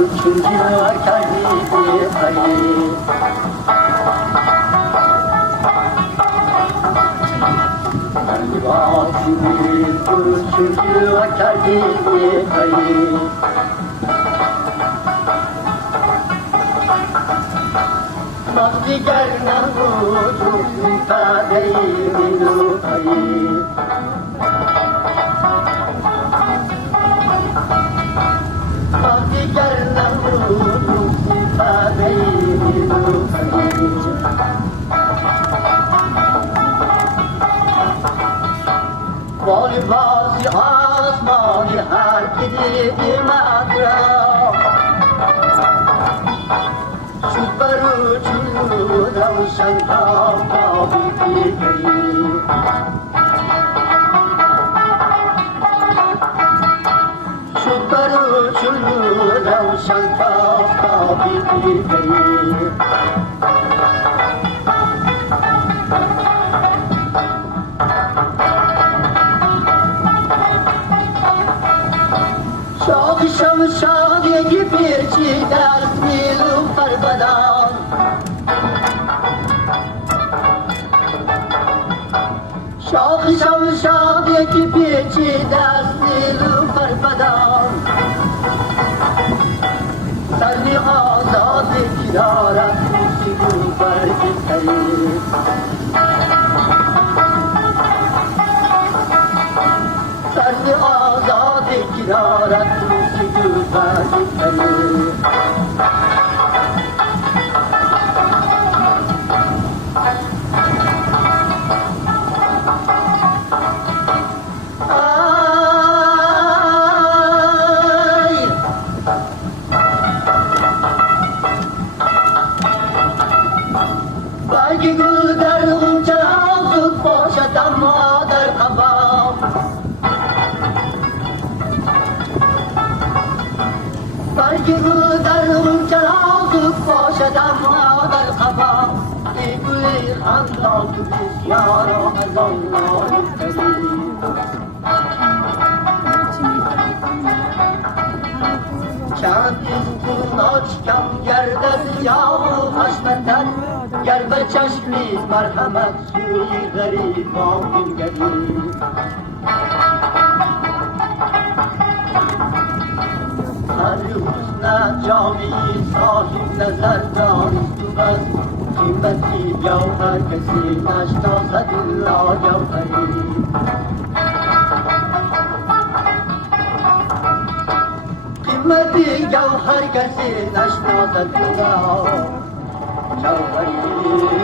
چونجا کردی بخری باسی چونجا کردی بخری دیگر نبود پدری منو پایی دیگر نبود پدری منو پایی بال بازی آسمانی هر که دیدی مدرم روشن تا بی‌فکری شد برو چون روشن تا بی‌فکری شاخ شمشادی پیچیده است نیلوفر بدان شاخ شمشاد یکی پیچیده است نیلوفر بدان سری آزادی دارد موسی گوبر بهتری سری آزادی دارد موسی گوبر بهتری برگ گل در غنچه زود باشد اما در قفا برگ گل در غنچه زود باشد اما در قفا ای گل خندان تو بسیار از آن نالوتری چند از کم گردد یا خشمتن گر به چشمی مرحمت سوی غریبان بنگری هر حسن جامی صاحب نظر دانست و بس قیمتی جوهر کسی نشناسد الا جوهری قیمتی جوهر کسی نشناسد الا جوهری